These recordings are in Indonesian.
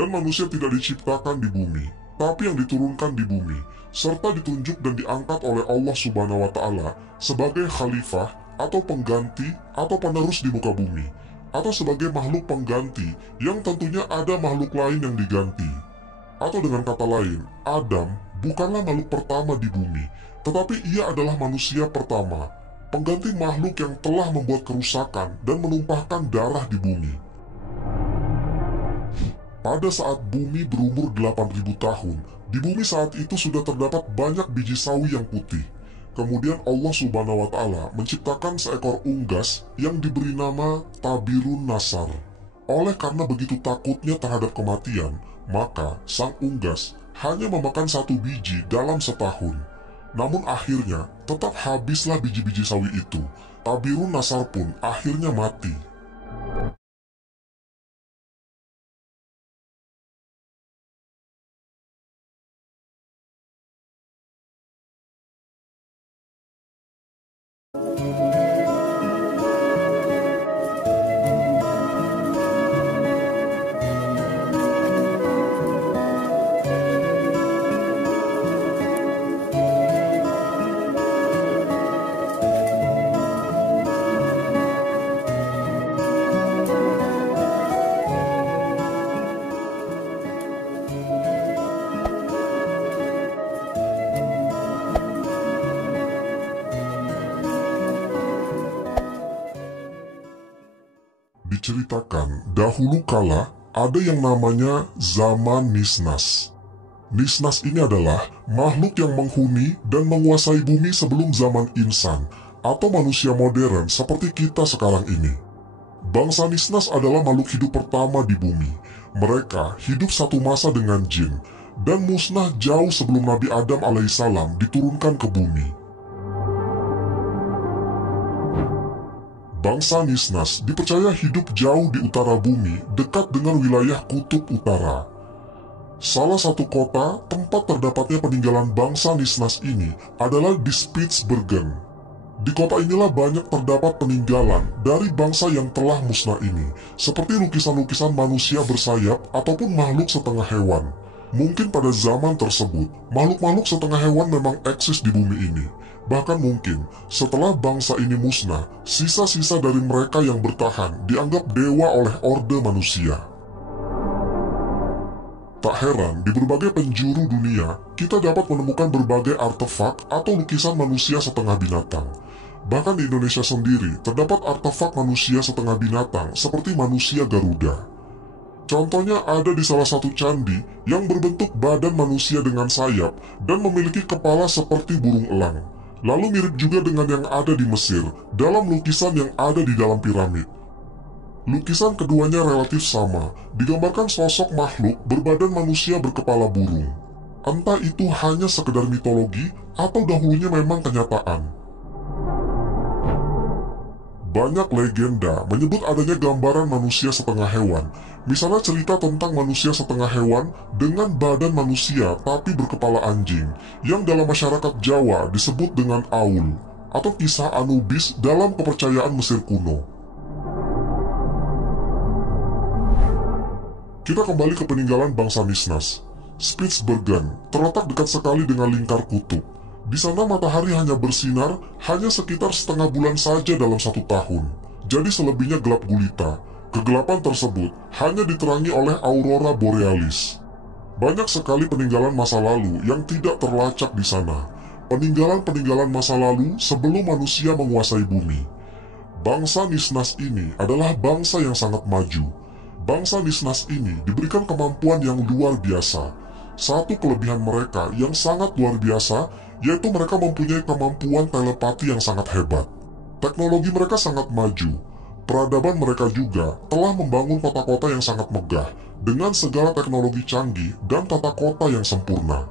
dan manusia tidak diciptakan di bumi, tapi yang diturunkan di bumi, serta ditunjuk dan diangkat oleh Allah Subhanahu wa Ta'ala sebagai khalifah atau pengganti atau penerus di muka bumi, atau sebagai makhluk pengganti yang tentunya ada makhluk lain yang diganti. Atau dengan kata lain, Adam bukanlah makhluk pertama di bumi, tetapi ia adalah manusia pertama, pengganti makhluk yang telah membuat kerusakan dan menumpahkan darah di bumi. Pada saat bumi berumur 8.000 tahun, di bumi saat itu sudah terdapat banyak biji sawi yang putih. Kemudian Allah Subhanahu wa Ta'ala menciptakan seekor unggas yang diberi nama Tabirun Nasar. Oleh karena begitu takutnya terhadap kematian, maka sang unggas hanya memakan 1 biji dalam setahun. Namun akhirnya tetap habislah biji-biji sawi itu. Tabirun Nasar pun akhirnya mati. Diceritakan, dahulu kala ada yang namanya zaman Nisnas. Nisnas ini adalah makhluk yang menghuni dan menguasai bumi sebelum zaman insan atau manusia modern seperti kita sekarang ini. Bangsa Nisnas adalah makhluk hidup pertama di bumi. Mereka hidup satu masa dengan jin dan musnah jauh sebelum Nabi Adam alaihissalam diturunkan ke bumi. Bangsa Nisnas dipercaya hidup jauh di utara bumi, dekat dengan wilayah kutub utara. Salah satu kota tempat terdapatnya peninggalan bangsa Nisnas ini adalah di Spitsbergen. Di kota inilah banyak terdapat peninggalan dari bangsa yang telah musnah ini, seperti lukisan-lukisan manusia bersayap ataupun makhluk setengah hewan. Mungkin pada zaman tersebut, makhluk-makhluk setengah hewan memang eksis di bumi ini. Bahkan mungkin, setelah bangsa ini musnah, sisa-sisa dari mereka yang bertahan dianggap dewa oleh orde manusia. Tak heran, di berbagai penjuru dunia, kita dapat menemukan berbagai artefak atau lukisan manusia setengah binatang. Bahkan di Indonesia sendiri, terdapat artefak manusia setengah binatang seperti manusia Garuda. Contohnya ada di salah satu candi yang berbentuk badan manusia dengan sayap dan memiliki kepala seperti burung elang. Lalu mirip juga dengan yang ada di Mesir dalam lukisan yang ada di dalam piramid. Lukisan keduanya relatif sama, digambarkan sosok makhluk berbadan manusia berkepala burung. Entah itu hanya sekedar mitologi atau dahulunya memang kenyataan. Banyak legenda menyebut adanya gambaran manusia setengah hewan. Misalnya cerita tentang manusia setengah hewan dengan badan manusia tapi berkepala anjing, yang dalam masyarakat Jawa disebut dengan Aul, atau kisah Anubis dalam kepercayaan Mesir kuno. Kita kembali ke peninggalan bangsa Nisnas. Spitsbergen terletak dekat sekali dengan lingkar kutub. Di sana matahari hanya bersinar hanya sekitar setengah bulan saja dalam 1 tahun. Jadi selebihnya gelap gulita. Kegelapan tersebut hanya diterangi oleh aurora borealis. Banyak sekali peninggalan masa lalu yang tidak terlacak di sana. Peninggalan-peninggalan masa lalu sebelum manusia menguasai bumi. Bangsa Nisnas ini adalah bangsa yang sangat maju. Bangsa Nisnas ini diberikan kemampuan yang luar biasa. Satu kelebihan mereka yang sangat luar biasa, yaitu mereka mempunyai kemampuan telepati yang sangat hebat. Teknologi mereka sangat maju. Peradaban mereka juga telah membangun kota-kota yang sangat megah dengan segala teknologi canggih dan tata kota yang sempurna.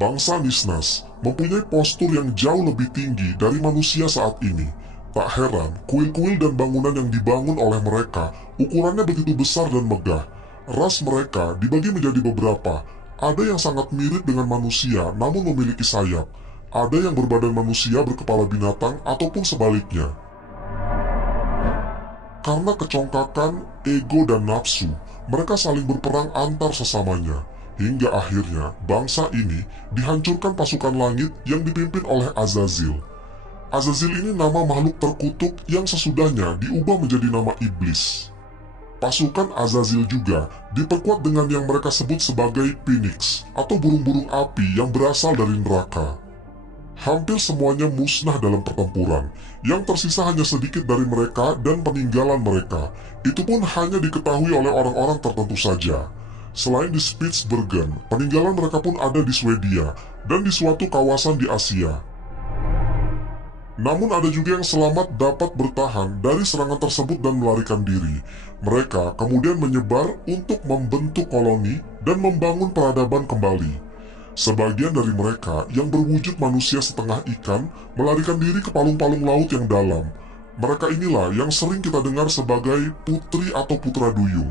Bangsa Nisnas mempunyai postur yang jauh lebih tinggi dari manusia saat ini. Tak heran, kuil-kuil dan bangunan yang dibangun oleh mereka ukurannya begitu besar dan megah. Ras mereka dibagi menjadi beberapa. Ada yang sangat mirip dengan manusia namun memiliki sayap. Ada yang berbadan manusia berkepala binatang ataupun sebaliknya. Karena kecongkakan, ego, dan nafsu, mereka saling berperang antar sesamanya. Hingga akhirnya bangsa ini dihancurkan pasukan langit yang dipimpin oleh Azazil. Azazil ini nama makhluk terkutuk yang sesudahnya diubah menjadi nama iblis. Pasukan Azazil juga diperkuat dengan yang mereka sebut sebagai Phoenix atau burung-burung api yang berasal dari neraka. Hampir semuanya musnah dalam pertempuran. Yang tersisa hanya sedikit dari mereka dan peninggalan mereka. Itu pun hanya diketahui oleh orang-orang tertentu saja. Selain di Spitsbergen, peninggalan mereka pun ada di Swedia dan di suatu kawasan di Asia. Namun ada juga yang selamat dapat bertahan dari serangan tersebut dan melarikan diri. Mereka kemudian menyebar untuk membentuk koloni dan membangun peradaban kembali. Sebagian dari mereka yang berwujud manusia setengah ikan melarikan diri ke palung-palung laut yang dalam. Mereka inilah yang sering kita dengar sebagai putri atau putra duyung.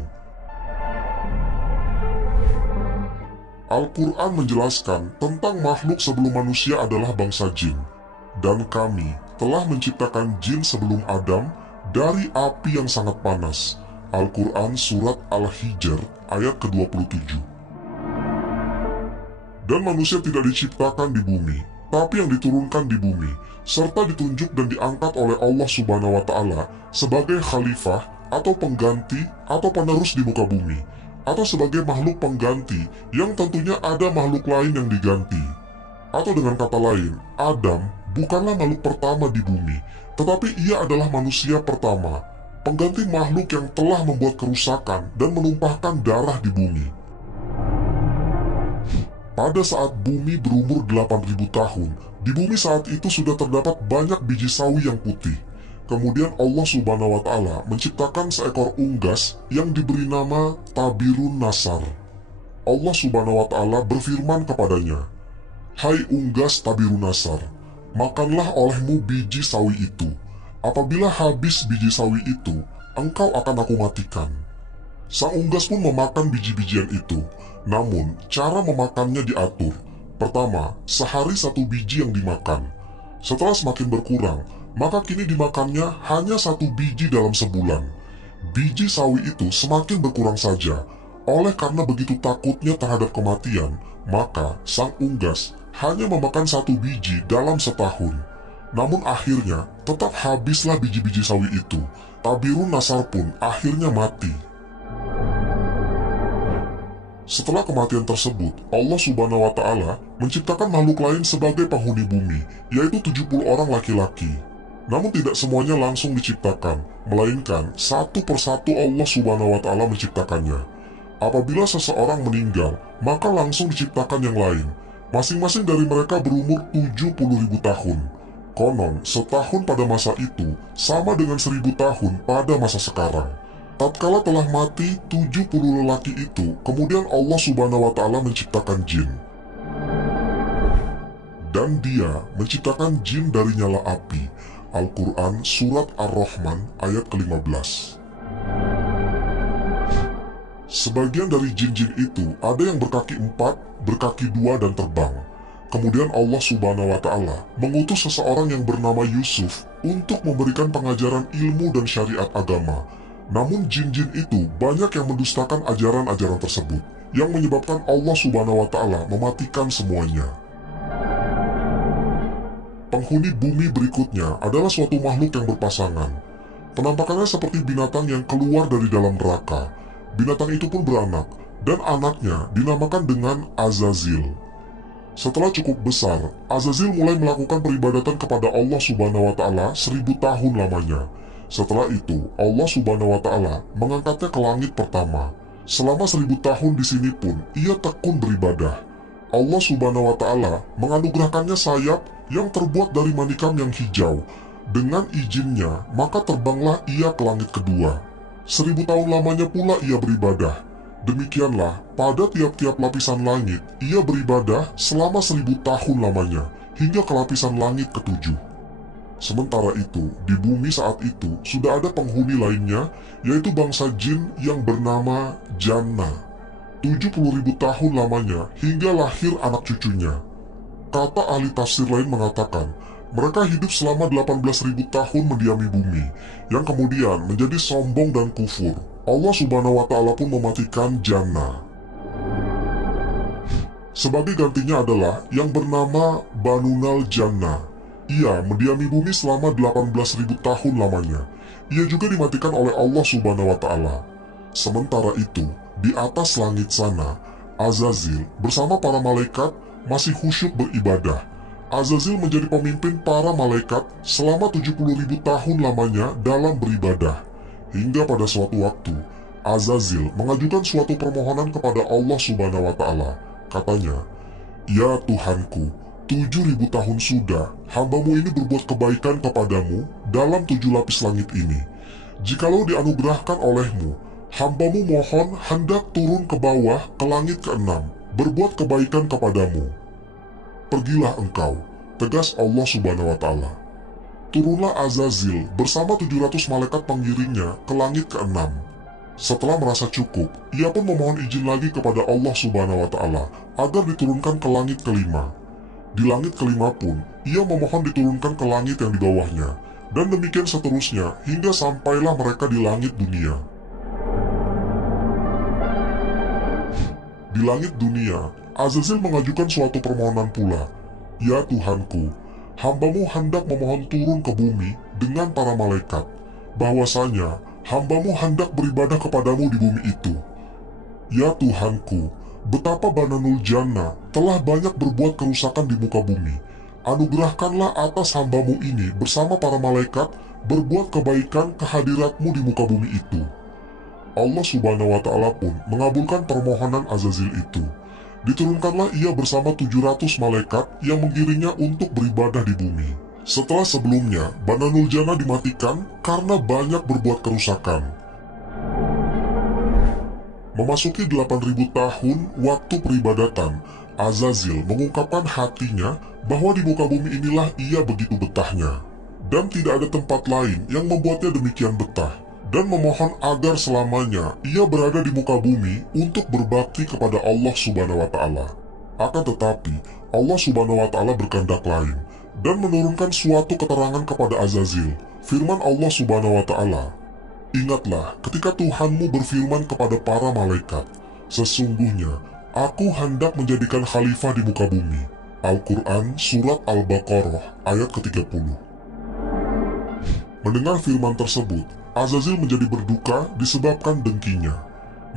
Al-Quran menjelaskan tentang makhluk sebelum manusia adalah bangsa jin. Dan kami telah menciptakan jin sebelum Adam dari api yang sangat panas. Al-Quran Surat Al-Hijr ayat ke-27. Dan manusia tidak diciptakan di bumi, tapi yang diturunkan di bumi, serta ditunjuk dan diangkat oleh Allah Subhanahu wa Ta'ala sebagai khalifah atau pengganti atau penerus di muka bumi, atau sebagai makhluk pengganti yang tentunya ada makhluk lain yang diganti. Atau dengan kata lain, Adam bukanlah makhluk pertama di bumi, tetapi ia adalah manusia pertama, pengganti makhluk yang telah membuat kerusakan dan menumpahkan darah di bumi. Pada saat bumi berumur 8.000 tahun, di bumi saat itu sudah terdapat banyak biji sawi yang putih. Kemudian Allah Subhanahu wa Ta'ala menciptakan seekor unggas yang diberi nama Tabirun Nasar. Allah Subhanahu wa Ta'ala berfirman kepadanya, "Hai unggas Tabirun Nasar, makanlah olehmu biji sawi itu. Apabila habis biji sawi itu, engkau akan aku matikan." Sang unggas pun memakan biji-bijian itu. Namun, cara memakannya diatur. Pertama, sehari 1 biji yang dimakan. Setelah semakin berkurang, maka kini dimakannya hanya 1 biji dalam sebulan. Biji sawi itu semakin berkurang saja. Oleh karena begitu takutnya terhadap kematian, maka sang unggas hanya memakan 1 biji dalam setahun. Namun akhirnya, tetap habislah biji-biji sawi itu. Tabirun Nasar pun akhirnya mati. Setelah kematian tersebut, Allah Subhanahu wa Ta'ala menciptakan makhluk lain sebagai penghuni bumi, yaitu 70 orang laki-laki. Namun tidak semuanya langsung diciptakan, melainkan satu persatu Allah Subhanahu wa Ta'ala menciptakannya. Apabila seseorang meninggal, maka langsung diciptakan yang lain. Masing-masing dari mereka berumur 70.000 tahun. Konon, setahun pada masa itu sama dengan 1000 tahun pada masa sekarang. Tatkala telah mati 70 lelaki itu, kemudian Allah Subhanahu wa Ta'ala menciptakan jin. Dan dia menciptakan jin dari nyala api. Al-Quran Surat Ar-Rahman ayat ke-15. Sebagian dari jin-jin itu ada yang berkaki 4, berkaki 2 dan terbang. Kemudian Allah Subhanahu wa Ta'ala mengutus seseorang yang bernama Yusuf untuk memberikan pengajaran ilmu dan syariat agama. Namun jin-jin itu banyak yang mendustakan ajaran-ajaran tersebut, yang menyebabkan Allah Subhanahu wa Ta'ala mematikan semuanya. Penghuni bumi berikutnya adalah suatu makhluk yang berpasangan. Penampakannya seperti binatang yang keluar dari dalam neraka. Binatang itu pun beranak, dan anaknya dinamakan dengan Azazil. Setelah cukup besar, Azazil mulai melakukan peribadatan kepada Allah Subhanahu wa Ta'ala 1000 tahun lamanya. Setelah itu, Allah Subhanahu wa Ta'ala mengangkatnya ke langit pertama. Selama 1000 tahun di sini pun, ia tekun beribadah. Allah Subhanahu wa Ta'ala menganugerahkannya sayap yang terbuat dari manikam yang hijau. Dengan izinnya, maka terbanglah ia ke langit kedua. 1000 tahun lamanya pula ia beribadah. Demikianlah, pada tiap-tiap lapisan langit, ia beribadah selama 1000 tahun lamanya, hingga ke lapisan langit ke-7. Sementara itu, di bumi saat itu sudah ada penghuni lainnya, yaitu bangsa jin yang bernama Janna. 70.000 tahun lamanya hingga lahir anak cucunya. Kata ahli tafsir lain mengatakan, Mereka hidup selama 18.000 tahun mendiami bumi, yang kemudian menjadi sombong dan kufur. Allah Subhanahu wa Ta'ala pun mematikan Jannah. Sebagai gantinya adalah yang bernama Banunal Jannah. Ia mendiami bumi selama 18.000 tahun lamanya. Ia juga dimatikan oleh Allah Subhanahu wa Ta'ala. Sementara itu, di atas langit sana, Azazil bersama para malaikat masih khusyuk beribadah. Azazil menjadi pemimpin para malaikat selama 70.000 tahun lamanya dalam beribadah. Hingga pada suatu waktu, Azazil mengajukan suatu permohonan kepada Allah Subhanahu wa Ta'ala. Katanya, "Ya Tuhanku, 7.000 tahun sudah hambamu ini berbuat kebaikan kepadamu dalam 7 lapis langit ini. Jikalau dianugerahkan olehmu, hambamu mohon hendak turun ke bawah ke langit ke-6, berbuat kebaikan kepadamu. Pergilah engkau," tegas Allah Subhanahu wa Ta'ala. Turunlah Azazil bersama 700 malaikat pengiringnya ke langit ke-6. Setelah merasa cukup, ia pun memohon izin lagi kepada Allah Subhanahu wa Ta'ala agar diturunkan ke langit ke-5. Di langit ke-5 pun, ia memohon diturunkan ke langit yang di bawahnya, dan demikian seterusnya hingga sampailah mereka di langit dunia. Di langit dunia, Azazil mengajukan suatu permohonan pula. "Ya Tuhanku, hambamu hendak memohon turun ke bumi dengan para malaikat, bahwasanya hambamu hendak beribadah kepadamu di bumi itu. Ya Tuhanku, betapa Bananul Jannah telah banyak berbuat kerusakan di muka bumi. Anugerahkanlah atas hambamu ini bersama para malaikat berbuat kebaikan kehadiratmu di muka bumi itu." Allah Subhanahu wa Ta'ala pun mengabulkan permohonan Azazil itu. Diturunkanlah ia bersama 700 malaikat yang mengiringnya untuk beribadah di bumi. Setelah sebelumnya, Bananul Jannah dimatikan karena banyak berbuat kerusakan. Memasuki 8.000 tahun waktu peribadatan, Azazil mengungkapkan hatinya bahwa di muka bumi inilah ia begitu betahnya, dan tidak ada tempat lain yang membuatnya demikian betah, dan memohon agar selamanya ia berada di muka bumi untuk berbakti kepada Allah Subhanahu wa Ta'ala. Akan tetapi, Allah Subhanahu wa Ta'ala berkehendak lain dan menurunkan suatu keterangan kepada Azazil. Firman Allah Subhanahu wa Ta'ala, "Ingatlah ketika Tuhanmu berfirman kepada para malaikat, sesungguhnya aku hendak menjadikan khalifah di muka bumi." Al-Quran Surat Al-Baqarah ayat ke-30. Mendengar firman tersebut, Azazil menjadi berduka disebabkan dengkinya.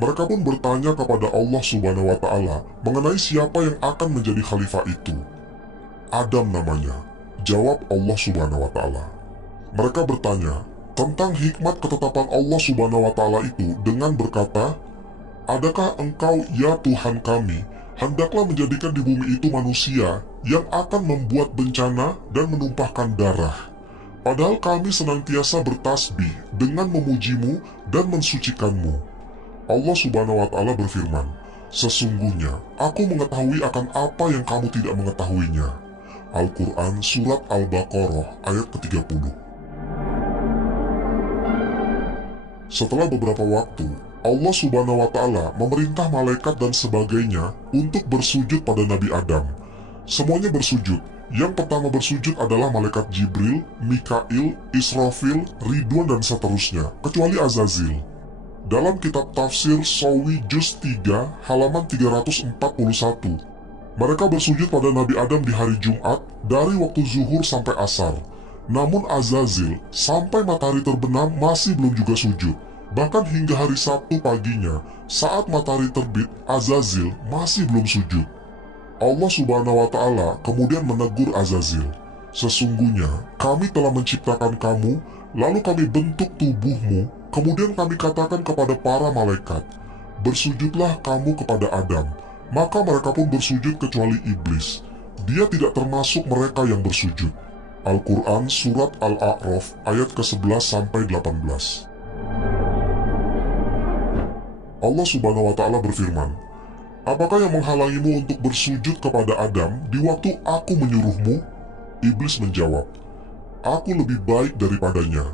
Mereka pun bertanya kepada Allah Subhanahu wa Ta'ala mengenai siapa yang akan menjadi khalifah itu. "Adam namanya," jawab Allah Subhanahu wa Ta'ala. Mereka bertanya tentang hikmat ketetapan Allah Subhanahu wa Ta'ala itu dengan berkata, "Adakah engkau, ya Tuhan kami, hendaklah menjadikan di bumi itu manusia yang akan membuat bencana dan menumpahkan darah? Padahal kami senantiasa bertasbih dengan memujimu dan mensucikanmu." Allah Subhanahu wa Ta'ala berfirman, "Sesungguhnya aku mengetahui akan apa yang kamu tidak mengetahuinya." Al-Quran Surat Al-Baqarah ayat ke-30. Setelah beberapa waktu, Allah Subhanahu wa Ta'ala memerintah malaikat dan sebagainya untuk bersujud pada Nabi Adam. Semuanya bersujud. Yang pertama bersujud adalah malaikat Jibril, Mikail, Israfil, Ridwan dan seterusnya, kecuali Azazil. Dalam kitab tafsir Sawi Juz 3 halaman 341, mereka bersujud pada Nabi Adam di hari Jumat dari waktu zuhur sampai asar. Namun Azazil sampai matahari terbenam masih belum juga sujud. Bahkan hingga hari Sabtu paginya, saat matahari terbit, Azazil masih belum sujud. Allah Subhanahu wa Ta'ala kemudian menegur Azazil, "Sesungguhnya kami telah menciptakan kamu, lalu kami bentuk tubuhmu, kemudian kami katakan kepada para malaikat, bersujudlah kamu kepada Adam. Maka mereka pun bersujud kecuali iblis. Dia tidak termasuk mereka yang bersujud." Al-Quran Surat Al-A'raf ayat ke-11-18. Allah Subhanahu wa Ta'ala berfirman, "Apakah yang menghalangimu untuk bersujud kepada Adam di waktu aku menyuruhmu?" Iblis menjawab, "Aku lebih baik daripadanya.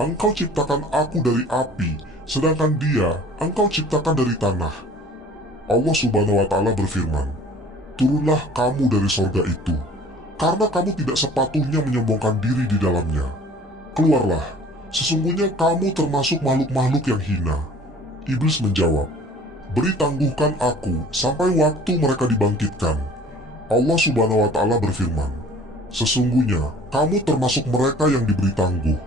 Engkau ciptakan aku dari api, sedangkan dia engkau ciptakan dari tanah." Allah Subhanahu wa Ta'ala berfirman, "Turunlah kamu dari sorga itu. karena kamu tidak sepatutnya menyombongkan diri di dalamnya. Keluarlah, sesungguhnya kamu termasuk makhluk-makhluk yang hina. Iblis menjawab, beri tangguhkan aku sampai waktu mereka dibangkitkan. Allah Subhanahu wa Ta'ala berfirman, sesungguhnya kamu termasuk mereka yang diberi tangguh.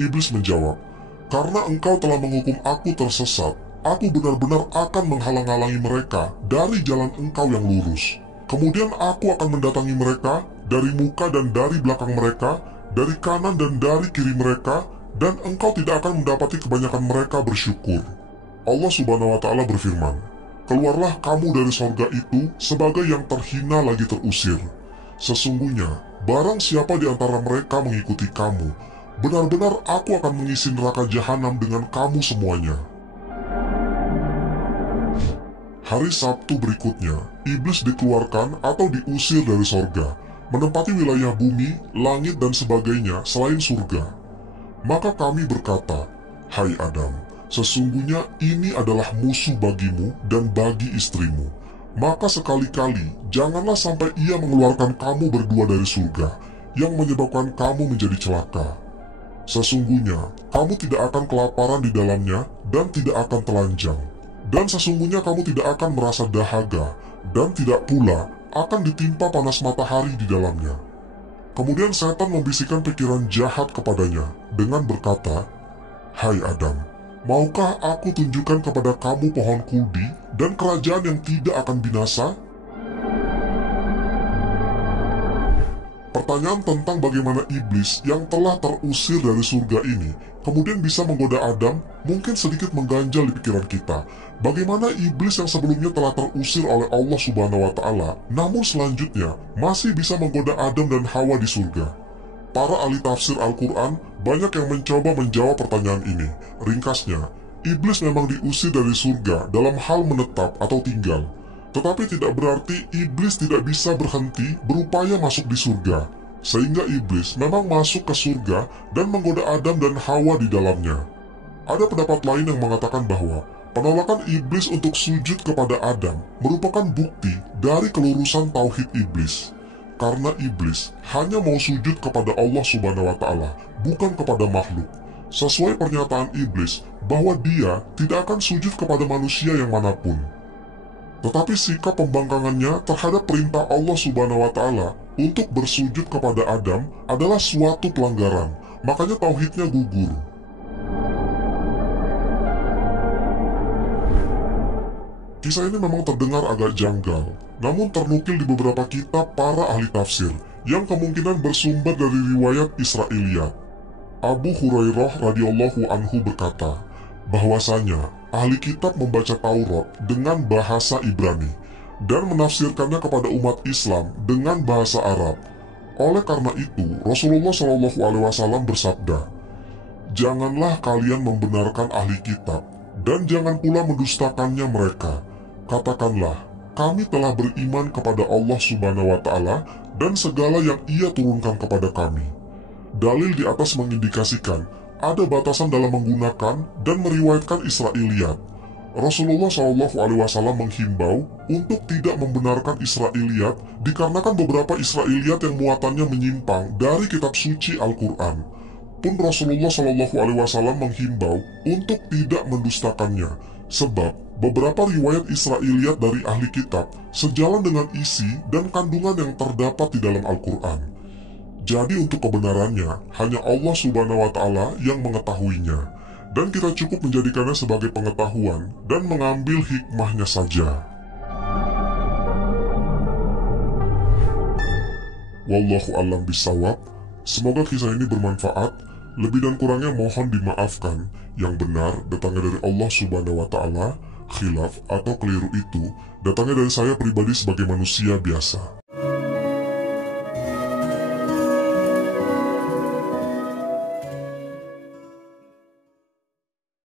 Iblis menjawab, karena engkau telah menghukum aku tersesat, aku benar-benar akan menghalang-halangi mereka dari jalan engkau yang lurus. Kemudian aku akan mendatangi mereka dari muka dan dari belakang mereka, dari kanan dan dari kiri mereka, dan engkau tidak akan mendapati kebanyakan mereka bersyukur. Allah Subhanahu wa Ta'ala berfirman, keluarlah kamu dari sorga itu sebagai yang terhina lagi terusir. Sesungguhnya, barang siapa di antara mereka mengikuti kamu, benar-benar aku akan mengisi neraka jahanam dengan kamu semuanya. Hari Sabtu berikutnya, iblis dikeluarkan atau diusir dari sorga, menempati wilayah bumi, langit dan sebagainya selain surga. Maka kami berkata, hai Adam, sesungguhnya ini adalah musuh bagimu dan bagi istrimu. Maka sekali-kali janganlah sampai ia mengeluarkan kamu berdua dari surga, yang menyebabkan kamu menjadi celaka. Sesungguhnya kamu tidak akan kelaparan di dalamnya dan tidak akan telanjang. Dan sesungguhnya kamu tidak akan merasa dahaga dan tidak pula akan ditimpa panas matahari di dalamnya. Kemudian setan membisikkan pikiran jahat kepadanya dengan berkata, hai Adam, maukah aku tunjukkan kepada kamu pohon kuldi dan kerajaan yang tidak akan binasa? Pertanyaan tentang bagaimana iblis yang telah terusir dari surga ini kemudian bisa menggoda Adam mungkin sedikit mengganjal di pikiran kita. Bagaimana iblis yang sebelumnya telah terusir oleh Allah Subhanahu wa Ta'ala, namun selanjutnya masih bisa menggoda Adam dan Hawa di surga? Para ahli tafsir Al-Quran banyak yang mencoba menjawab pertanyaan ini. Ringkasnya, iblis memang diusir dari surga dalam hal menetap atau tinggal. Tetapi tidak berarti iblis tidak bisa berhenti berupaya masuk di surga. Sehingga iblis memang masuk ke surga dan menggoda Adam dan Hawa di dalamnya. Ada pendapat lain yang mengatakan bahwa penolakan iblis untuk sujud kepada Adam merupakan bukti dari kelurusan tauhid iblis. Karena iblis hanya mau sujud kepada Allah Subhanahu wa Ta'ala, bukan kepada makhluk. Sesuai pernyataan iblis bahwa dia tidak akan sujud kepada manusia yang manapun. Tetapi sikap pembangkangannya terhadap perintah Allah Subhanahu wa Ta'ala untuk bersujud kepada Adam adalah suatu pelanggaran, makanya tauhidnya gugur. Kisah ini memang terdengar agak janggal, namun ternukil di beberapa kitab para ahli tafsir yang kemungkinan bersumber dari riwayat Israiliyat. Abu Hurairah radhiyallahu anhu berkata, bahwasanya ahli kitab membaca Taurat dengan bahasa Ibrani dan menafsirkannya kepada umat Islam dengan bahasa Arab. Oleh karena itu, Rasulullah SAW bersabda, janganlah kalian membenarkan ahli kitab dan jangan pula mendustakannya mereka. Katakanlah, kami telah beriman kepada Allah Subhanahu wa Ta'ala dan segala yang Ia turunkan kepada kami. Dalil di atas mengindikasikan ada batasan dalam menggunakan dan meriwayatkan Israiliyat. Rasulullah SAW menghimbau untuk tidak membenarkan Israiliyat dikarenakan beberapa Israiliyat yang muatannya menyimpang dari kitab suci Al-Quran. Pun Rasulullah SAW menghimbau untuk tidak mendustakannya, sebab beberapa riwayat Israiliyat dari ahli kitab sejalan dengan isi dan kandungan yang terdapat di dalam Al-Quran. Jadi untuk kebenarannya, hanya Allah Subhanahu wa Ta'ala yang mengetahuinya, dan kita cukup menjadikannya sebagai pengetahuan dan mengambil hikmahnya saja. Wallahu a'lam bishawab. Semoga kisah ini bermanfaat. Lebih dan kurangnya mohon dimaafkan. Yang benar datangnya dari Allah Subhanahu wa Ta'ala, khilaf atau keliru itu datangnya dari saya pribadi sebagai manusia biasa.